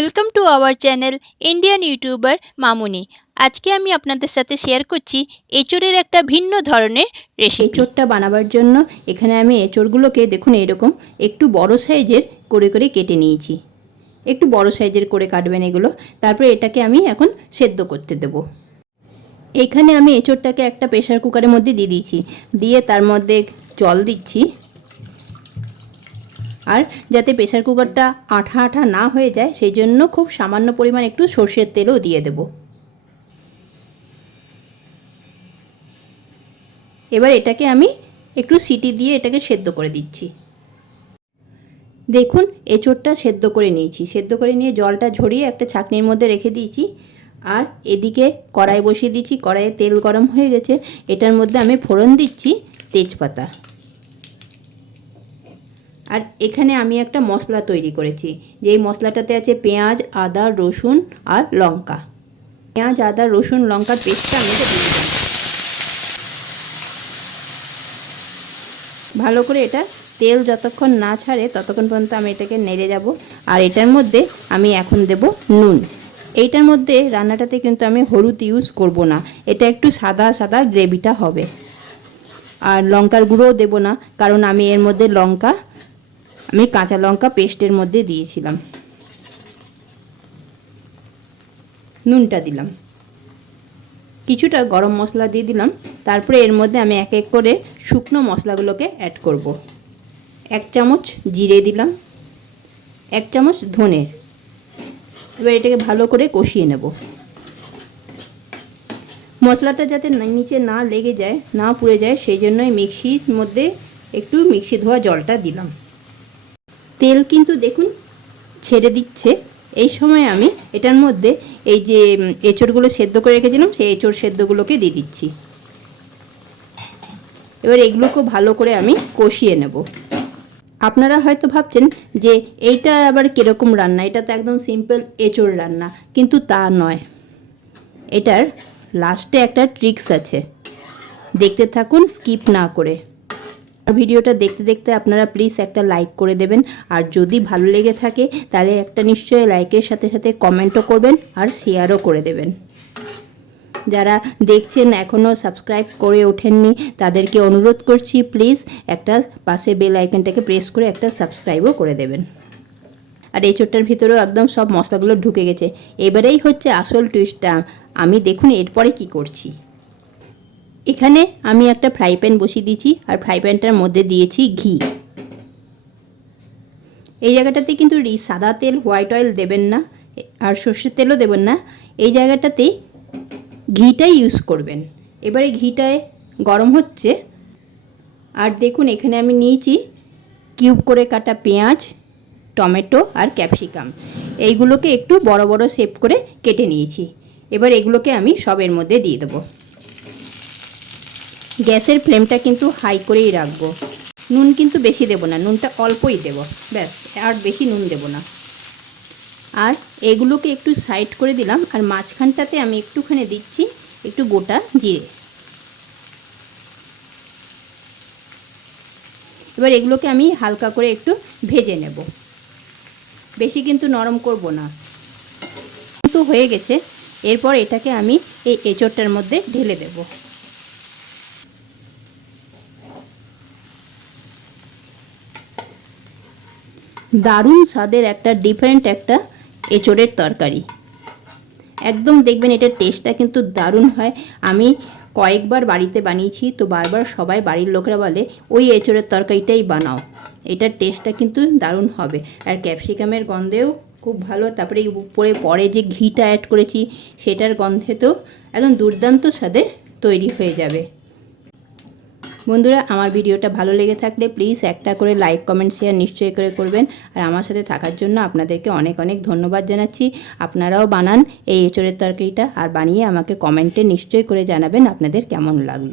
Welcome to our channel Indian YouTuber Mamuni আজকে আমি আপনাদের সাথে শেয়ার করছি এঁচড়ের একটা ভিন্ন ধরনের রেসিপি এঁচোড়টা বানাবার জন্য এখানে আমি এঁচোড়গুলোকে দেখুন এরকম একটু বড় সাইজের করে করে কেটে নিয়েছি। একটু বড় সাইজের করে কাটবেন এগুলো, তারপরে এটাকে আমি এখন সেদ্ধ করতে দেব। এখানে আমি এঁচোড়টাকে একটা প্রেশার কুকারের মধ্যে দিয়ে দিয়েছি, দিয়ে তার মধ্যে জল দিচ্ছি। আর যাতে প্রেশার কুকারটা আঠা আঠা না হয়ে যায়, সেই জন্য খুব সামান্য পরিমাণ একটু সর্ষের তেলও দিয়ে দেবো। এবার এটাকে আমি একটু সিটি দিয়ে এটাকে সেদ্ধ করে দিচ্ছি। দেখুন, এঁচোড়টা সেদ্ধ করে নিয়েছি। সেদ্ধ করে নিয়ে জলটা ঝরিয়ে একটা ছাকনির মধ্যে রেখে দিয়েছি। আর এদিকে কড়াই বসিয়ে দিচ্ছি কড়াইয়ে তেল গরম হয়ে গেছে। এটার মধ্যে আমি ফোড়ন দিচ্ছি তেজপাতা। আর এখানে আমি একটা মশলা তৈরি করেছি। যেই মশলাটাতে আছে পেঁয়াজ, আদা, রসুন আর লঙ্কা। পেঁয়াজ, আদা, রসুন লঙ্কার পেস্টটা আমি দিলাম। ভালো করে এটা তেল যতক্ষণ না ছাড়ে ততক্ষণ পর্যন্ত আমি এটাকে নেড়ে যাব। আর এটার মধ্যে আমি এখন দেব নুন। এইটার মধ্যে রান্নাটাতে কিন্তু আমি হলুদ ইউজ করব না। এটা একটু সাদা সাদা গ্রেভিটা হবে। আর লঙ্কার গুঁড়োও দেবো না, কারণ আমি এর মধ্যে লঙ্কা আমি কাঁচা লঙ্কা পেস্টের মধ্যে দিয়েছিলাম। নুনটা দিলাম। কিছুটা গরম মশলা দিয়ে দিলাম। তারপরে এর মধ্যে আমি এক এক করে শুকনো মশলাগুলোকে অ্যাড করব। এক চামচ জিরে দিলাম। এক চামচ ধনে। এবার এটাকে ভালো করে কষিয়ে নেব। মশলাটা যাতে নিচে না লেগে যায়, না পুড়ে যায়, সেই জন্যই মিক্সির মধ্যে একটু মিক্সি ধোয়া জলটা দিলাম। তেল কিন্তু দেখুন ছেড়ে দিচ্ছে। এই সময় আমি এটার মধ্যে এই যে এঁচড়গুলো সেদ্ধ করে রেখেছিলাম, সেই এঁচড় সেদ্ধগুলোকে দিয়ে দিচ্ছি। এবার এগুলোকেও ভালো করে আমি কষিয়ে নেব। আপনারা হয়তো ভাবছেন যে, এইটা আবার কীরকম রান্না? এটা তো একদম সিম্পল এঁচড় রান্না, কিন্তু তা নয়। এটার লাস্টে একটা ট্রিক্স আছে। দেখতে থাকুন স্কিপ না করে। ভিডিওটা দেখতে দেখতে আপনারা প্লিজ একটা লাইক করে দেবেন। আর যদি ভালো লেগে থাকে, তাহলে একটা নিশ্চয়ই লাইকের সাথে সাথে কমেন্টও করবেন আর শেয়ারও করে দেবেন। যারা দেখছেন এখনও সাবস্ক্রাইব করে ওঠেননি, তাদেরকে অনুরোধ করছি প্লিজ একটা পাশে বেল আইকনটাকে প্রেস করে একটা সাবস্ক্রাইবও করে দেবেন। আর এই চোটটার ভিতরেও একদম সব মশলাগুলো ঢুকে গেছে। এবারেই হচ্ছে আসল টুইস্টটা আমি দেখুন এরপরে কি করছি। এখানে আমি একটা ফ্রাই প্যান বসিয়ে দিয়েছি আর ফ্রাই প্যানটার মধ্যে দিয়েছি ঘি। এই জায়গাটাতে কিন্তু সাদা তেল, হোয়াইট অয়েল দেবেন না, আর সর্ষের তেলও দেবেন না। এই জায়গাটাতেই ঘিটাই ইউজ করবেন। এবারে ঘিটায় গরম হচ্ছে। আর দেখুন, এখানে আমি নিয়েছি কিউব করে কাটা পেঁয়াজ, টমেটো আর ক্যাপসিকাম। এইগুলোকে একটু বড় বড় শেপ করে কেটে নিয়েছি। এবার এগুলোকে আমি সবের মধ্যে দিয়ে দেবো। গ্যাসের ফ্লেমটা কিন্তু হাই করেই রাখব। নুন কিন্তু বেশি দেবো না, নুনটা অল্পই দেব, ব্যাস, আর বেশি নুন দেবো না। আর এগুলোকে একটু সাইড করে দিলাম, আর মাঝখানটাতে আমি একটুখানি দিচ্ছি একটু গোটা জিরে। এবার এগুলোকে আমি হালকা করে একটু ভেজে নেব। বেশি কিন্তু নরম করব না। কিন্তু হয়ে গেছে, এরপর এটাকে আমি এই এঁচড়টার মধ্যে ঢেলে দেবো। দারুণ স্বাদের একটা ডিফারেন্ট একটা এঁচড়ের তরকারি। একদম দেখবেন এটার টেস্টটা কিন্তু দারুণ হয়। আমি কয়েকবার বাড়িতে বানিয়েছি, তো বারবার সবাই বাড়ির লোকেরা বলে, ওই এঁচড়ের তরকারিটাই বানাও। এটার টেস্টটা কিন্তু দারুণ হবে। আর ক্যাপসিকামের গন্ধেও খুব ভালো। তারপরে উপরে পরে যে ঘিটা অ্যাড করেছি, সেটার গন্ধেতেও একদম দুর্দান্ত স্বাদের তৈরি হয়ে যাবে। বন্ধুরা, আমার ভিডিওটা ভালো লেগে থাকলে প্লিজ একটা করে লাইক কমেন্ট শেয়ার নিশ্চয়ই করে করবেন। আর আমার সাথে থাকার জন্য আপনাদেরকে অনেক অনেক ধন্যবাদ জানাচ্ছি। আপনারাও বানান এই এঁচড়ের তরকারিটা আর বানিয়ে আমাকে কমেন্টে নিশ্চয়ই করে জানাবেন আপনাদের কেমন লাগল।